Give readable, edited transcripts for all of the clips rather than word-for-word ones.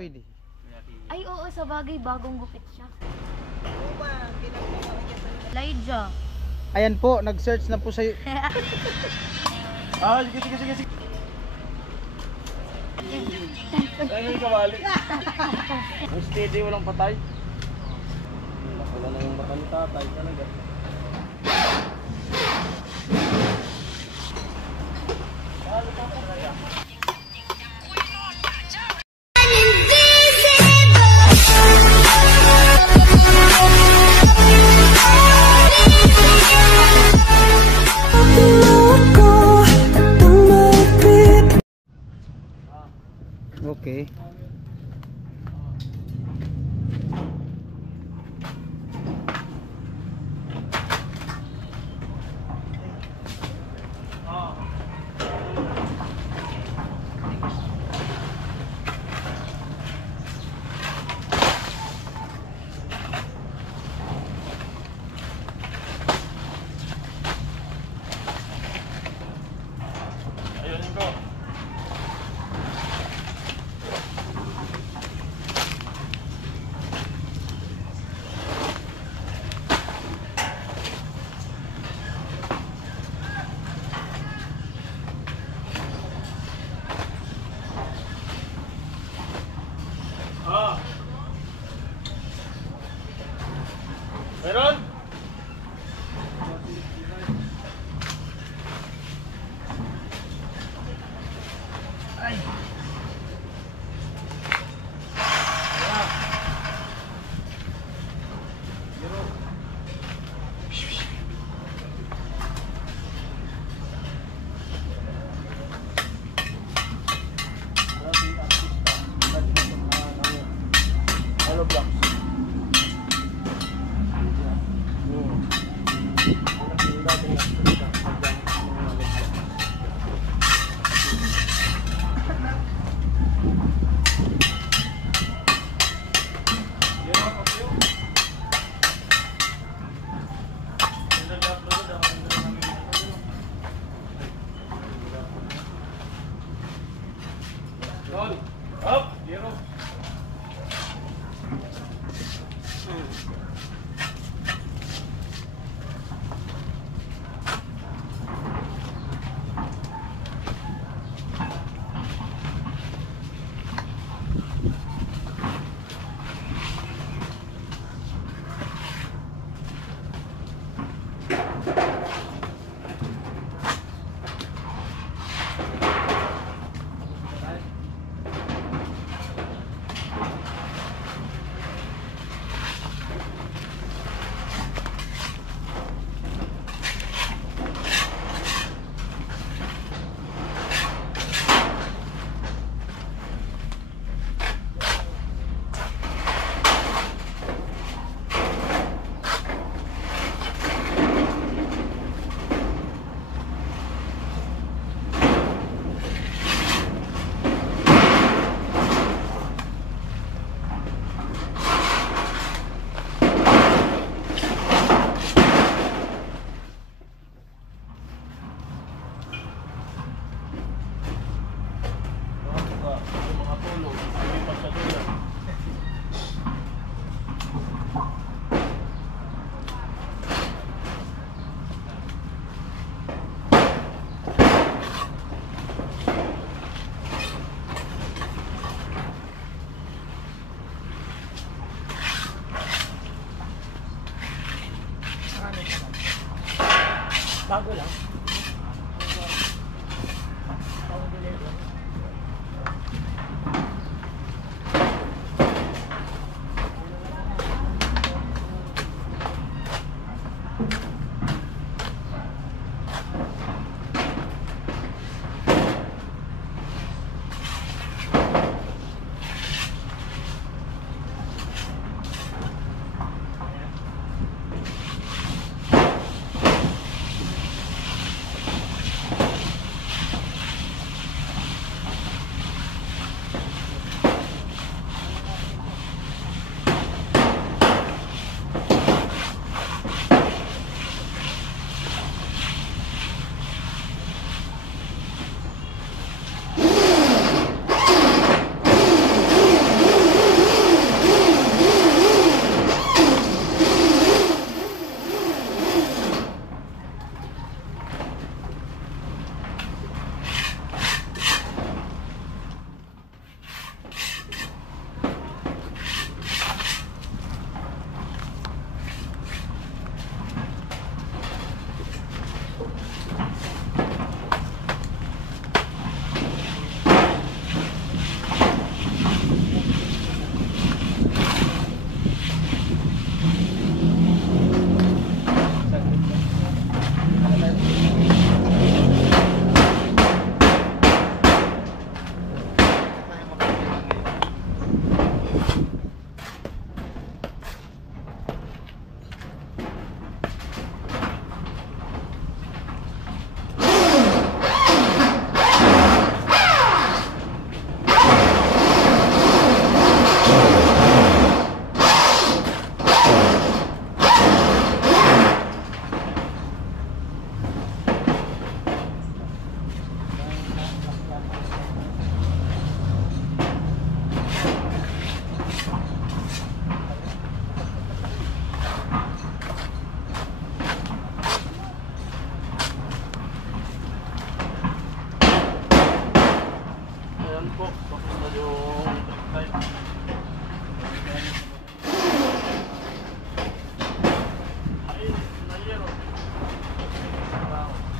Pwede. Ay, oo, sa bagay, bagong gupit siya. Oo ba, pinagpapakita niya sa Elijah. Ayan po, nag-search na po sa... Ah, sige, sige, sige, sige. Ay, may kawali. Ang steady, walang patay. Wala na yung mata ni tatay talaga. Okay. Ayun ko. Meron? Ay. Hollow blocks. Up, zero. po. Papunta yung type. Ay, nayero. Wow.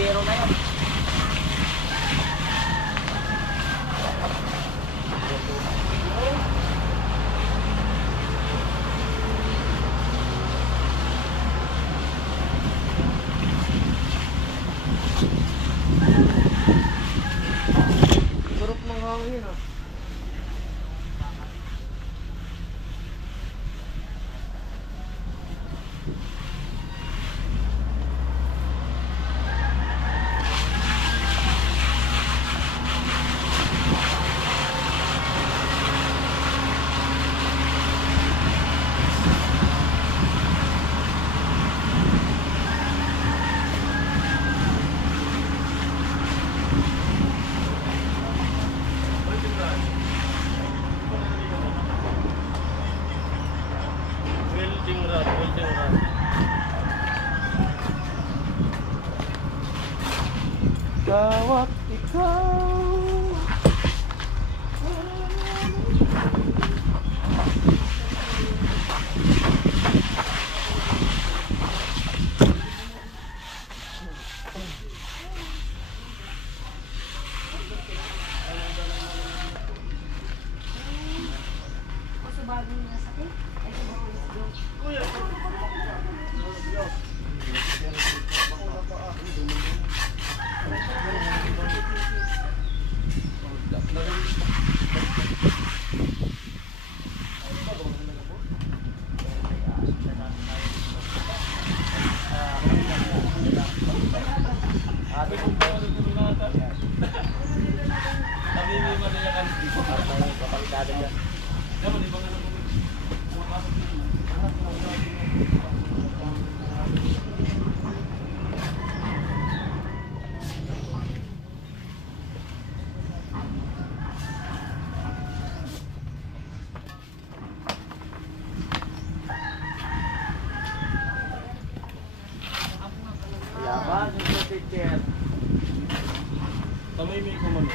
yero na yan. Sarap ng hangin ah. Welding rod, welding rod. Ikaw at ikaw. Kasi bago niya sakit. Ay, sa bago niya sakit. Ate kung pa ano ito na ata. Sabi mo yung madayakan. Kapalitado dyan. Dapat ibang ano mo. Yaman yung teacher. Tamay ko man.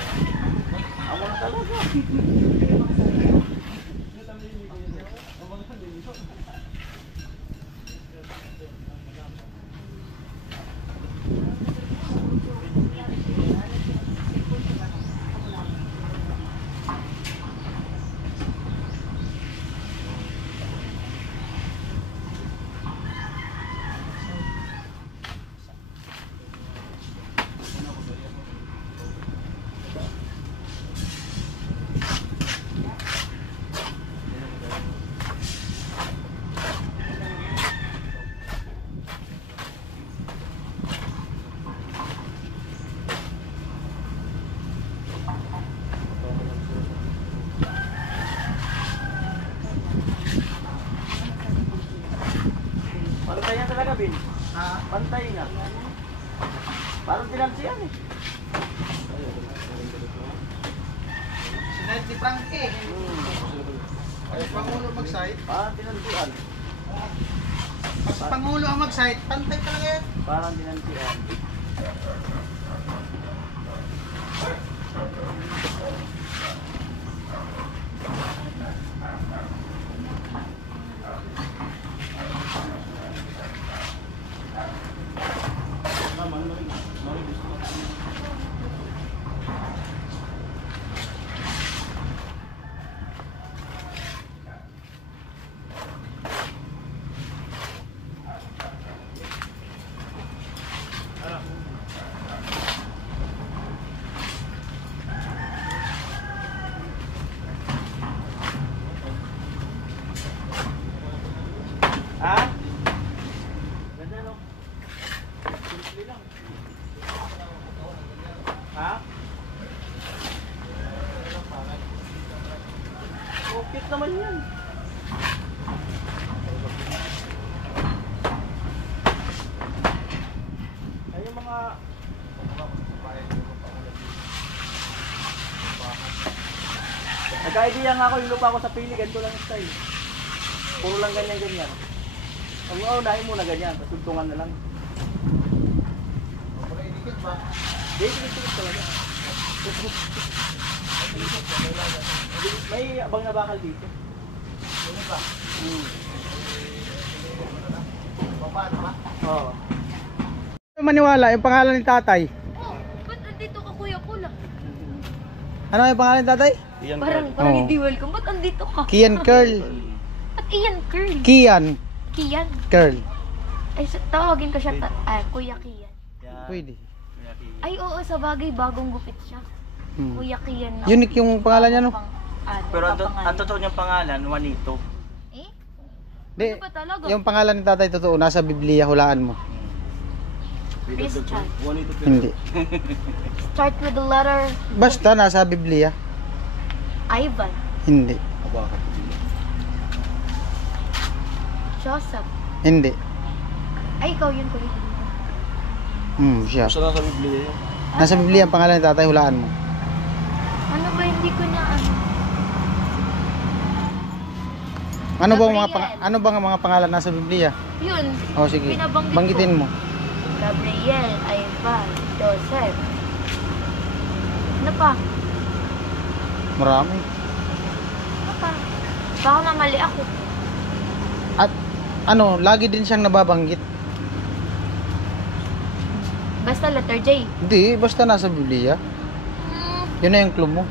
Ako na talaga. Pantay na talaga, Bin. Ha? Pantay na. Parang tinansiyan eh. Sinayad si Frankie. Ay, Pangulo mag-site. Parang tinansiyan. Pag Pangulo ang mag-site, pantay talaga yan. Parang tinansiyan. Ha? Ganda no? Simple lang. Ha? Oh, cute naman yan. Ay, yung mga... Nagka-idea nga ako yung lupa ko sa pili, ganito lang yung style. Puro lang ganyan-ganyan. Ang unahin muna ganyan, tapos tugtungan na lang. Dikit ba? Dikit talaga. May abang na bakal dito. Ano ba? Hmm. Baba na ba? Oo. Maniwala, yung pangalan ni tatay. Oh, ba't andito ka Kuya Pula? Ano yung pangalan ni tatay? Iyan Parang Oo. hindi welcome. Ba't andito ka? Kian Curl. Ba't iyan Curl? Kian Kian. Curl. Ay, tawagin ko siya, Kuya Kian. Pwede. Ay, oo, sa bagay, bagong gupit siya. Hmm. Kuya Kian. Unique yung pangalan niya, no? Pero ang totoo niyang pangalan, Juanito. Eh? Di, Ano ba talaga? yung pangalan ni tatay totoo, nasa Biblia, hulaan mo. Christian. Juanito Hindi. Start with the letter Basta nasa Biblia. Ivan. Hindi. Joseph. Hindi. Ay, ikaw yun, Kuya. Siya. Gusto na sa Biblia yun. Nasa Biblia ang pangalan ni tatay, hulaan mo. Ano ba, hindi ko na ano? Ano bang mga pangalan nasa Biblia? Yun. Oh, sige. Binabanggit ko. Banggitin mo. Gabriel, Ivan, Joseph. Ano pa? Marami. Ano pa? Baka mamali ako. At ano, lagi din siyang nababanggit. Basta letter J. Hindi, basta nasa Biblia. Yun na yung clue mo.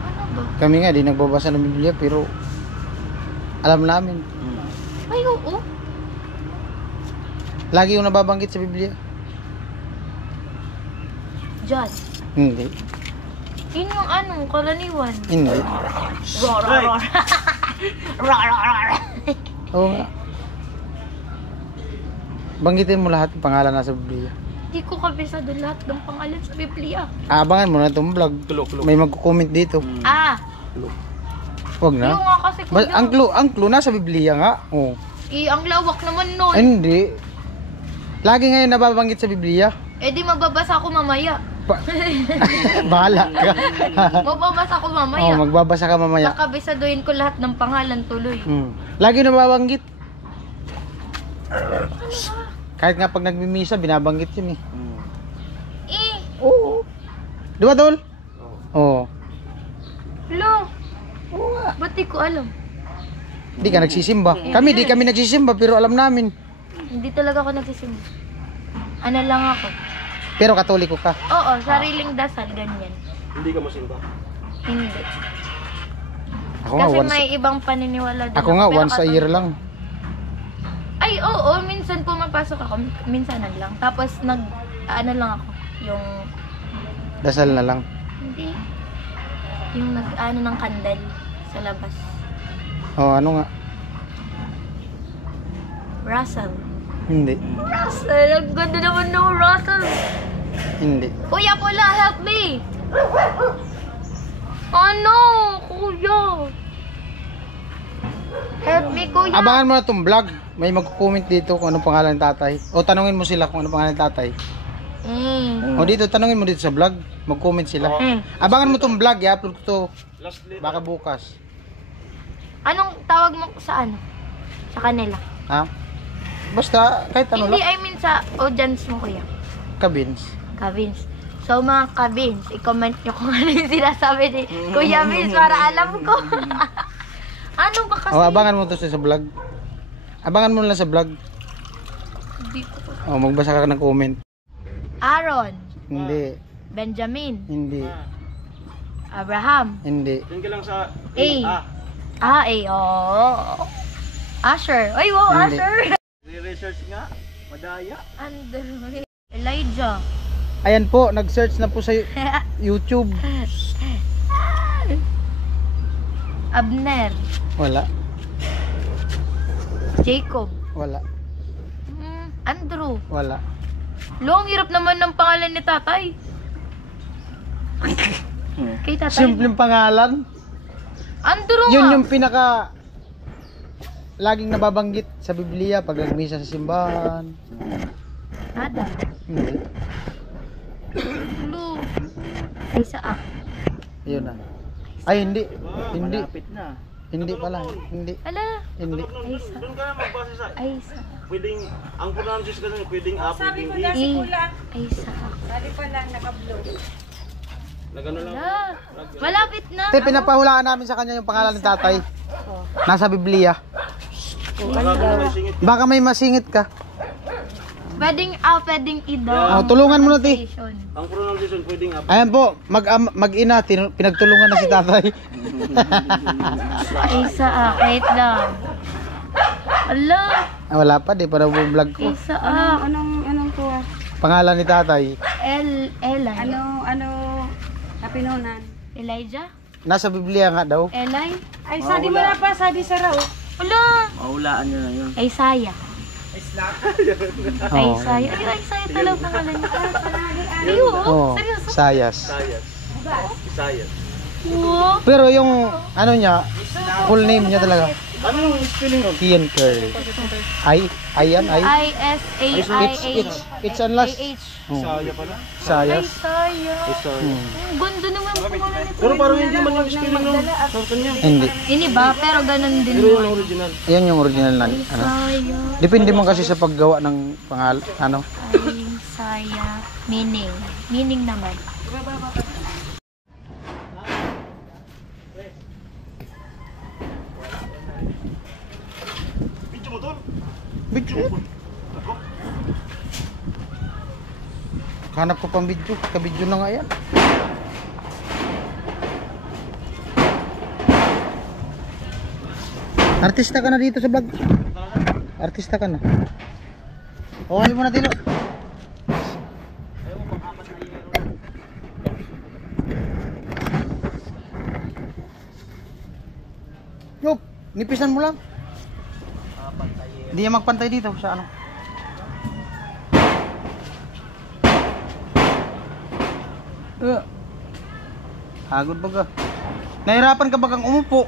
Ano ba? Kami nga, di nagbabasa ng Biblia, pero alam namin. Ay, oo. Lagi yung nababanggit sa Biblia. John. Hindi. Yun yung ano, karaniwan. Hindi. Roar, roar, roar. Roar, roar, roar. Oo nga. Banggitin mo lahat ng pangalan nasa Biblia. Hindi ko kabisado lahat ng pangalan sa Biblia. Abangan mo na itong vlog. May magko-comment dito. Ah, Huwag yung na. nga kasi kuya. Ang clue nasa Biblia nga. Oh. Ang lawak naman nun. Hindi. Lagi ngayon nababanggit sa Biblia. Eh di mababasa ako mamaya. Bahala ka. Mababasa ako Oh, mamaya. magbabasa ka mamaya. Kakabisaduhin ko lahat ng pangalan tuloy. Lagi nababanggit. Kahit nga pag nagmimisa, binabanggit yun eh. Eh, Oo. Di ba, Dol? Oo. lo. Ba't di ko alam? Di ka nagsisimba. Di kami nagsisimba, pero alam namin. Hindi talaga ako nagsisimba. Ano lang ako? Pero katoliko ka. Oo, sariling dasal, ganyan. Hindi ka masimba. Hindi. Ako nga, Kasi once, may ibang paniniwala din ako nga, pero once a year lang. Ay, oo, minsan pumapasok ako, minsanan lang. Tapos ano lang ako, yung, Dasal na lang. hindi, yung ano ng kandal sa labas. Oh, ano nga? Russell. Hindi. Russell, ang ganda naman ng Russell. Hindi. Kuya Pula, help me! Ano, kuya? Help me, kuya. Abangan mo na itong vlog. May magko-comment dito kung anong pangalan ng tatay. O tanungin mo sila kung anong pangalan ng tatay. O dito, tanungin mo dito sa vlog. Mag-comment sila. Abangan mo itong vlog, i-upload ko to. Baka bukas. Anong tawag mo sa ano? Sa kanila? Ha? Basta, kahit ano Hindi, lang. I mean sa audience mo, kuya. Kabins. Ka-Vince. So, mga ka-Vince, i-comment nyo kung ano yung sinasabi ni Kuya Vince para alam ko. Ano ba kasi? O, abangan mo to sa vlog. Abangan mo lang sa vlog. Hindi ko. O, magbasa ka ng comment. Aaron. Hindi. Benjamin. Hindi. Abraham. Hindi. Yan ka lang sa A. Asher. Ay, wow, Hindi. Asher. research nga. Madaya. Andre. Elijah. Ayan po, nag-search na po sa YouTube. Abner. Wala. Jacob. Wala. Andrew. Wala. Lo, ang hirap naman ng pangalan ni tatay. Kay tatay. Simpleng pangalan. Andrew Yun nga. yung pinaka laging nababanggit sa Biblia pag nagmisa sa simbahan. Adam. Hindi. Lo. Isaac. Yun na. Ay, hindi. Hindi. Malapit na. Hindi pala. Hindi. Ala. Hindi. Isaac. Doon ka na magbasa sa Isaac. pwedeng, ang pronunciation ka doon, pwedeng A, Sabi pwedeng ko E. na si Kula. Isaac. Sabi pala, naka-blow. Nagano lang. Ala. Malapit na. Te, pinapahulaan namin sa kanya yung pangalan ng tatay. Nasa Biblia. Baka may singit. Baka may masingit ka. Pwedeng i-down. Oh, tulungan mo na, ti. Ang pronunciation pwedeng up. Ayan po, mag-ina, pinagtulungan na si tatay. Isa wait lang. Ala, Wala pa, di pa na vlog ko. isa Anong kuha? Pangalan ni tatay. Eli. Ano, kapinunan? Elijah? Nasa Biblia nga daw. Eli? Ay, sadi mo na pa, sadi sa raw. Ala, Maulaan nyo na yun. Isaiah. Oh. Isaiah. Ay, Isaiah talaga pangalan niya. Oh, Seryoso? Sayas. Isayas. Wow. Pero yung ano niya, full name niya talaga. Ano yung spelling nun? Ian Curry. Ayan. I-S-A-I-A. It's unless. Oh. Isaya pala. Sayas. Isaiah. Isaya. Ang ganda naman ang pangalan nito. Pero parang hindi man yung spelling nun. Sortan niya. Hindi. Ini ba? Pero ganun din Pero mo. yung original. Yan yung original na. Ano. Isaiah. Depende mo kasi sa paggawa ng pangalan. Ano. Isaiah. Meaning. Meaning naman. Video mo tol. Video. Hanap ko pang video. Ka-video na nga yan. Artista ka na dito sa vlog. Artista ka na. Okay mo na dito. Yup, nipisan mo lang. Hindi yan magpantay dito sa ano. Hagod ba ka? Nahirapan ka bagang umupo?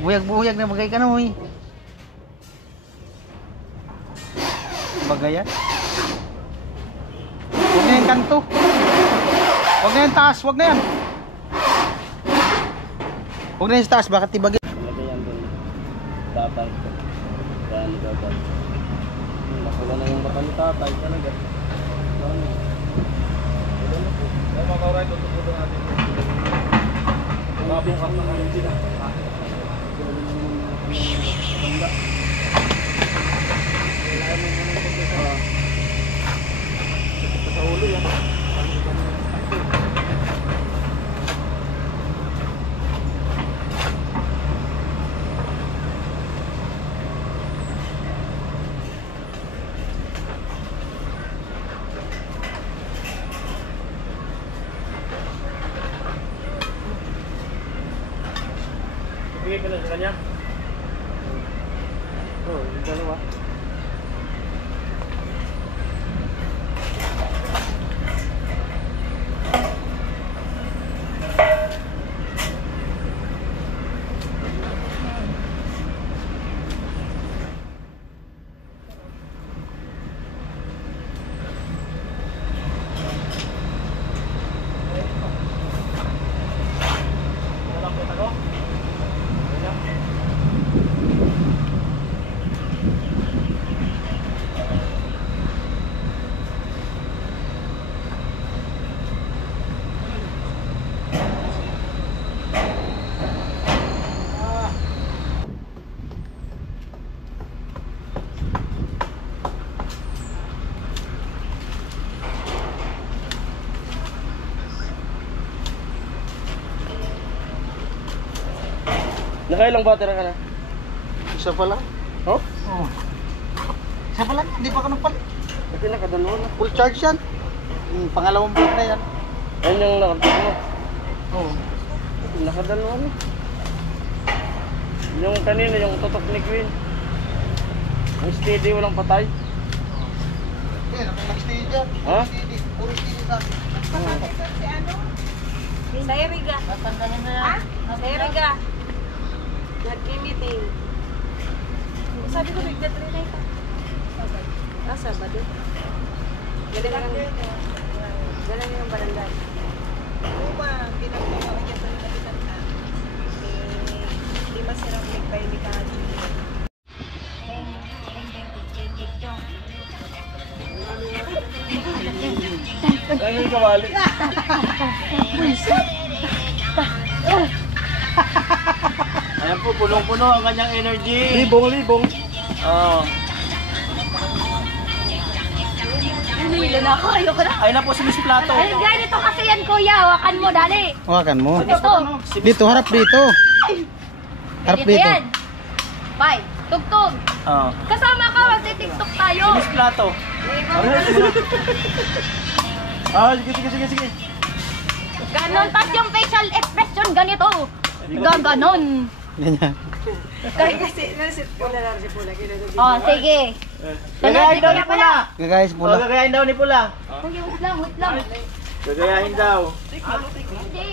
Buyag-buyag na bagay ka na mo eh. Bagay yan? Huwag na yung kanto. Huwag na yung taas, huwag na yan. Huwag na yung taas, bakit tibagay? Lagay yan dun. Tatay. Yan, tatay. Nakula na yung mata ni tatay talaga. Ano? Wala na po. Ay mga kauray, tutupudo natin. Mabong ka na kayo sila. Sa ulo yan. Bigay ka na sa kanya? Oo, yung dalawa. Nakailang battery ka na? Isa pa lang. Oh? Oh. Isa pa lang, hindi pa ka nagpalit. Kasi nakadalawa na. Full charge yan. Pangalawang vlog na yan. Yan yung nakadalawa mo. Oo. Nakadalawa na. Yung kanina, yung tutok ni Queen. Ang steady, walang patay. Yan, nag-stay dyan. Ha? Steady. Puro steady sa akin. Si ano? Sa Eriga. Tatanggalin na yan. Sa Eriga. Nag-meeting. Sabi ko, nagdadre na ito. Sabado. Galang yung barangay. Uma, ginagawa ko niya sa kapitan na. Di masirang nagpay ni Kaji. Ano yung kawali? Ayan Yan po, punong-puno ang kanyang energy. Libong. Oo. Hilo na ako, ayoko na. Ayun na po si Miss Plato. Ay, ganito kasi yan, kuya. Hawakan mo, dali. Hawakan mo. Ito. Dito, harap dito. Harap Ganito dito. yan. Bye. Tugtog. Oo. Kasama ka, magti-tiktok tayo. Si Miss Plato. Sige. Ganon. Tapos yung facial expression, ganito. Gaganon. Ganyan. Kasi nasit pula na si pula. Oh, sige. Gagayahin daw ni Pula. Gagayas O, pula. gagayahin daw ni Pula. Sige, wait lang. Gagayahin daw. Hindi.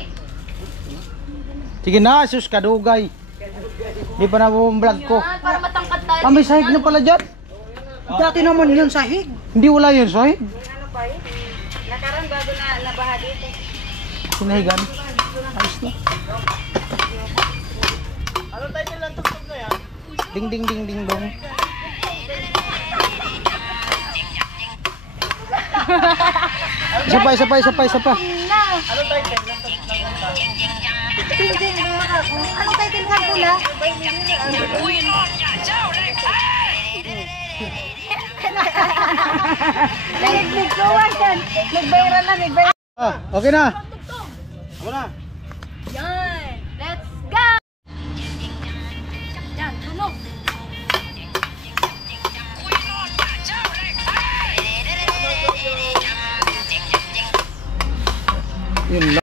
Sige na, sus kadugay. Di pa na vlog ko. Yan, para matangkad tayo. Ah, may sahig na pala dyan. Dati naman yun sahig. Hindi wala yun sahig. Ano pa yun? Nakaroon bago na nabaha dito. Sinahigan. Ayos na. Ano tayo nilang tugtog na yan? Ding ding ding ding dong. Isa pa. Na. Ano tayo nilang tugtog na Ano title ka pula? Nag-viral na, nag-viral. Ah, okay na. Ako na. Yan. Let's go! Yan, tunog. Yun lang.